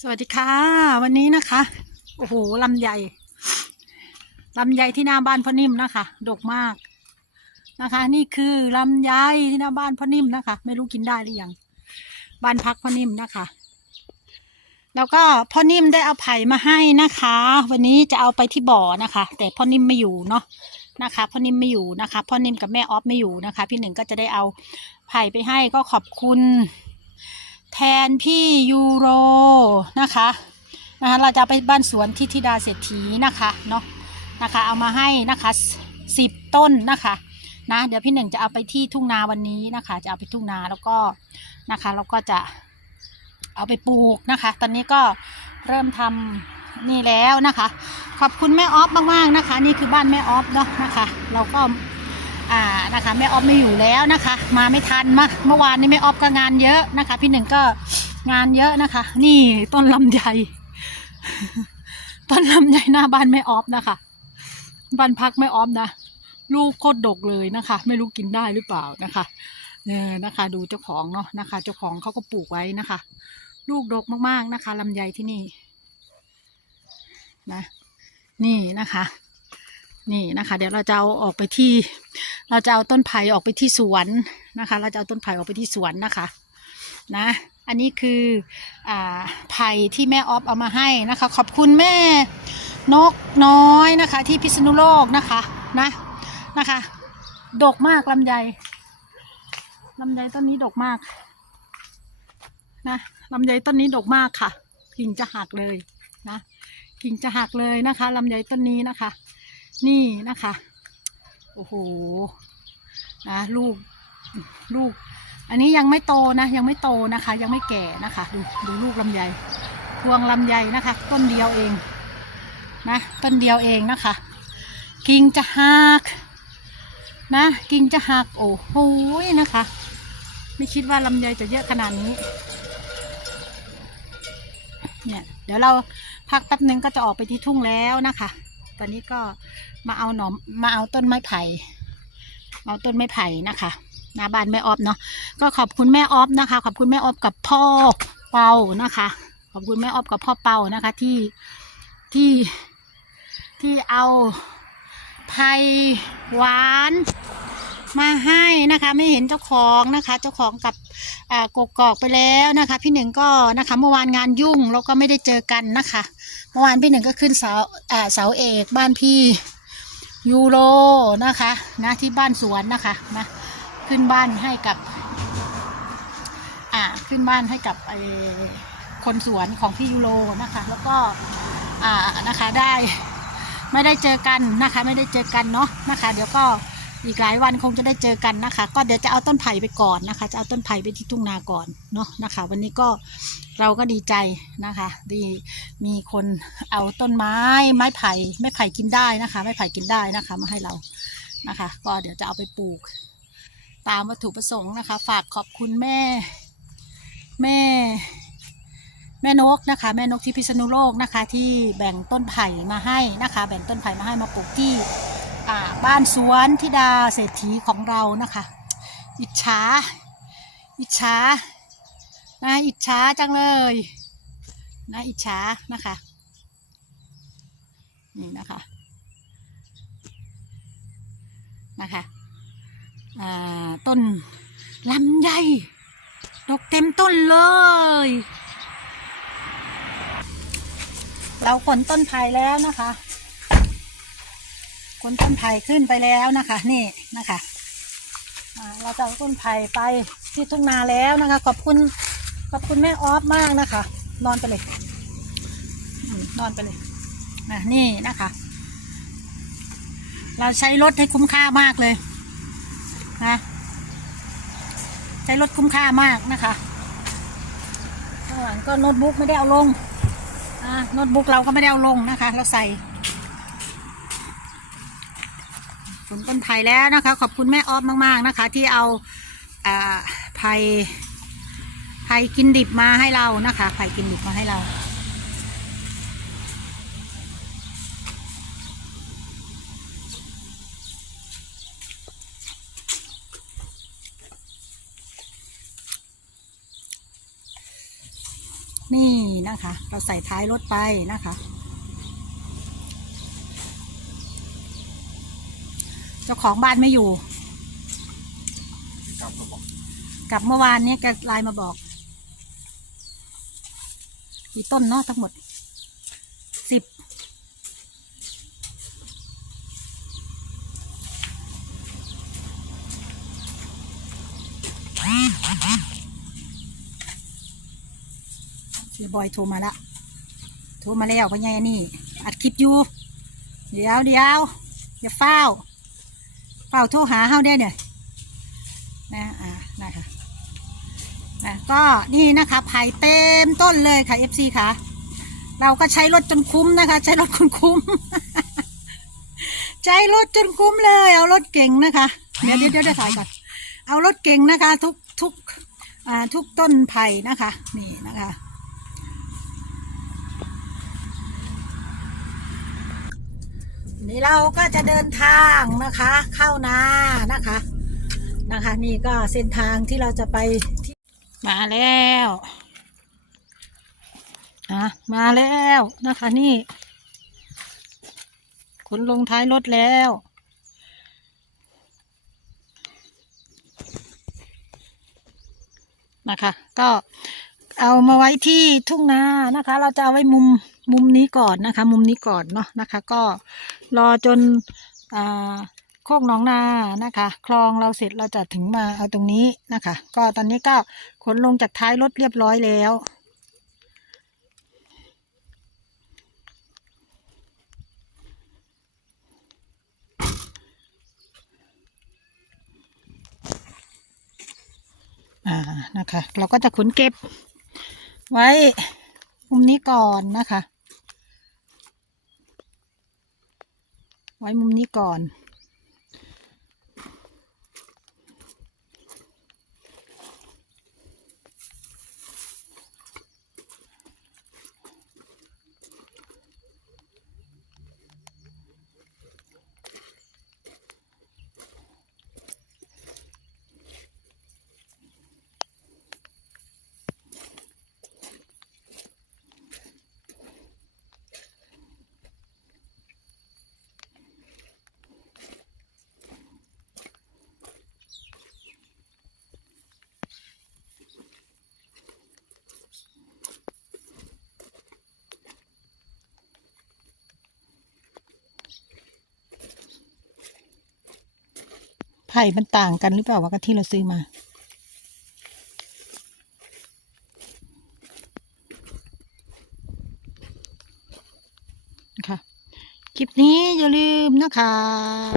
สวัสดีค่ะ วันนี้นะคะ โอ้โหลำไยลำไยที่หน้าบ้านพ่อนิ่มนะคะดกมากนะคะ นี่คือลำไยที่หน้าบ้านพ่อนิ่มนะคะ ไม่รู้กินได้หรือยังบ้านพักพ่อนิ่มนะคะ แล้วก็พ่อนิ่มได้เอาไผ่มาให้นะคะ วันนี้จะเอาไปที่บ่อนะคะ แต่พ่อนิ่มไม่อยู่เนาะนะคะพ่อนิ่มไม่อยู่นะคะพ่อนิ่มกับแม่ออฟไม่อยู่นะคะ พี่หนึ่งก็จะได้เอาไผ่ไปให้ก็ขอบคุณ แทนพี่ยูโรนะคะนะคะเราจะไปบ้านสวนที่ธิดาเศรษฐีนะคะเนาะนะคะเอามาให้นะคะสิบต้นนะคะนะเดี๋ยวพี่หนึ่งจะเอาไปที่ทุ่งนาวันนี้นะคะ จะเอาไปทุ่งนาแล้วก็นะคะแล้วก็จะเอาไปปลูกนะคะ ตอนนี้ก็เริ่มทำนี่แล้วนะคะ ขอบคุณแม่ออฟมากๆนะคะ นี่คือบ้านแม่ออฟเนาะนะคะ เราก็ อ่านะคะแม่ออฟไม่อยู่แล้วนะคะ มาไม่ทันมาเมื่อวานนี้แม่ออฟก็งานเยอะนะคะ พี่หนึ่งก็งานเยอะนะคะ นี่ต้นลำไยต้นลำไยหน้าบ้านแม่ออฟนะคะบ้านพักแม่ออฟนะลูกโคตรดกเลยนะคะ ไม่รู้กินได้หรือเปล่านะคะเนี่ยนะคะ ดูเจ้าของเนาะนะคะ เจ้าของเขาก็ปลูกไว้นะคะ ลูกดกมากๆนะคะลำไยที่นี่นะ นี่นะคะ นี่นะคะ เดี๋ยวเราจะเอาออกไปที่ เราจะเอาต้นไผ่ออกไปที่สวนนะคะ เราจะเอาต้นไผ่ออกไปที่สวนนะคะนะอันนี้คืออ่าไผ่ที่แม่ออฟเอามาให้นะคะ ขอบคุณแม่นกน้อยนะคะ ที่พิษณุโลกนะคะนะนะคะดกมากลำไยลำไยต้นนี้ดกมากนะลำไยต้นนี้ดกมากค่ะกิ่งจะหักเลยนะกิ่งจะหักเลยนะคะลำไยต้นนี้นะคะ นี่นะคะ โอ้โห นะลูก ลูก อันนี้ยังไม่โตนะ ยังไม่โตนะคะ ยังไม่แก่นะคะ ดูดูลูกลำไยพวงลำไยนะคะ ต้นเดียวเองนะต้นเดียวเองนะคะ กิ่งจะหักนะกิ่งจะหักโอ้โหนะคะ ไม่คิดว่าลำไยจะเยอะขนาดนี้เนี่ยเดี๋ยวเราพักแป๊บนึงก็จะออกไปที่ทุ่งแล้วนะคะ ตอนนี้ก็มาเอาหนอมมาเอาต้นไม้ไผ่เอาต้นไม้ไผ่นะคะหน้าบ้านแม่ออฟเนาะก็ขอบคุณแม่ออฟนะคะ ขอบคุณแม่ออฟกับพ่อเปานะคะ ขอบคุณแม่ออฟกับพ่อเปานะคะที่ที่ที่เอาไผ่หวาน มาให้นะคะ ไม่เห็นเจ้าของนะคะ เจ้าของกับกกอกไปแล้วนะคะ พี่หนึ่งก็นะคะเมื่อวานงานยุ่งแล้วก็ไม่ได้เจอกันนะคะเมื่อวานพี่หนึ่งก็ขึ้นเสาอ่าเสาเอกบ้านพี่ยูโรนะคะนะที่บ้านสวนนะคะนะขึ้นบ้านให้กับอ่าขึ้นบ้านให้กับไอคนสวนของพี่ยูโรนะคะ แล้วก็อ่านะคะได้ไม่ได้เจอกันนะคะ ไม่ได้เจอกันเนาะนะคะ เดี๋ยวก็ อีกหลายวันคงจะได้เจอกันนะคะ ก็เดี๋ยวจะเอาต้นไผ่ไปก่อนนะคะ จะเอาต้นไผ่ไปที่ทุ่งนาก่อนเนาะนะคะ วันนี้ก็เราก็ดีใจนะคะดีมีคนเอาต้นไม้ไม้ไผ่ไม้ไผ่กินได้นะคะ ไม้ไผ่กินได้นะคะ มาให้เรานะคะ ก็เดี๋ยวจะเอาไปปลูก ตามวัตถุประสงค์นะคะ ฝากขอบคุณแม่แม่แม่นกนะคะ แม่นกที่พิษณุโลกนะคะ ที่แบ่งต้นไผ่มาให้นะคะ แบ่งต้นไผ่มาให้มาปลูกที่ บ้านสวนทิดาเศรษฐีของเรานะคะ อิจฉา อิจฉานะอิจฉาจังเลยนะอิจฉานะคะ นี่นะคะนะคะต้นลำไยดกเต็มต้นเลย เราขนต้นไผ่แล้วนะคะ ขนต้นไผ่ขึ้นไปแล้วนะคะ นี่นะคะเราจะต้นไผ่ไปที่ทุ่งนาแล้วนะคะ ขอบคุณขอบคุณแม่ออฟมากนะคะ นอนไปเลยนอนไปเลยนะนี่นะคะ เราใช้รถให้คุ้มค่ามากเลยนะใช้รถคุ้มค่ามากนะคะข้างหลังก็โน้ตบุ๊กไม่ได้เอาลงอ่าโน้ตบุ๊กเราก็ไม่ได้เอาลงนะคะ เราใส่ ผลต้นไผ่แล้วนะคะ ขอบคุณแม่ออฟมาก ๆนะคะ ที่เอาไผ่ไผ่กินดิบมาให้เรานะคะไผ่กินดิบมาให้เรานี่นะคะ เราใส่ท้ายรถไปนะคะ เจ้าของบ้านไม่อยู่ กลับมาบอกกลับเมื่อวานเนี้ยแกไลน์มาบอกกี่ต้นเนาะทั้งหมดสิบเสียวบอยโทรมาละโทรมาแล้วพ่อใหญ่นี่ อัดคลิปอยู่ เดี๋ยวเดี๋ยวอย่าเฝ้า เฝ้าโทรหาเฮาได้เนี่ยนะอ่านะคะนะก็นี่นะคะไผ่เต็มต้นเลยค่ะ FC ค่ะ เราก็ใช้รถจนคุ้มนะคะ ใช้รถจนคุ้ม ใช้รถจนคุ้มเลย เอารถเก่งนะคะเดี๋ยวเดี๋ยวเดี๋ยวเดี๋ยวถ่ายก่อนเอารถเก่งนะคะ ทุกทุกอ่าทุกต้นไผ่นะคะ นี่นะคะ นี่เราก็จะเดินทางนะคะ เข้านานะคะนะคะ นี่ก็เส้นทางที่เราจะไปที่มาแล้วอะมาแล้วนะคะนี่ขนลงท้ายรถแล้วนะคะ ก็ เอามาไว้ที่ทุ่งนานะคะ เราจะเอาไว้มุมมุมนี้ก่อนนะคะ มุมนี้ก่อนเนาะนะคะ ก็รอจนอ่าโคกหนองนานะคะ คลองเราเสร็จเราจะถึงมาเอาตรงนี้นะคะ ก็ตอนนี้ก็ขนลงจากท้ายรถเรียบร้อยแล้วอ่านะคะ เราก็จะขนเก็บ ไว้มุมนี้ก่อนนะคะ ไว้มุมนี้ก่อน ไผ่มันต่างกันหรือเปล่าวะกับที่เราซื้อมา ค่ะ คลิปนี้อย่าลืมนะคะ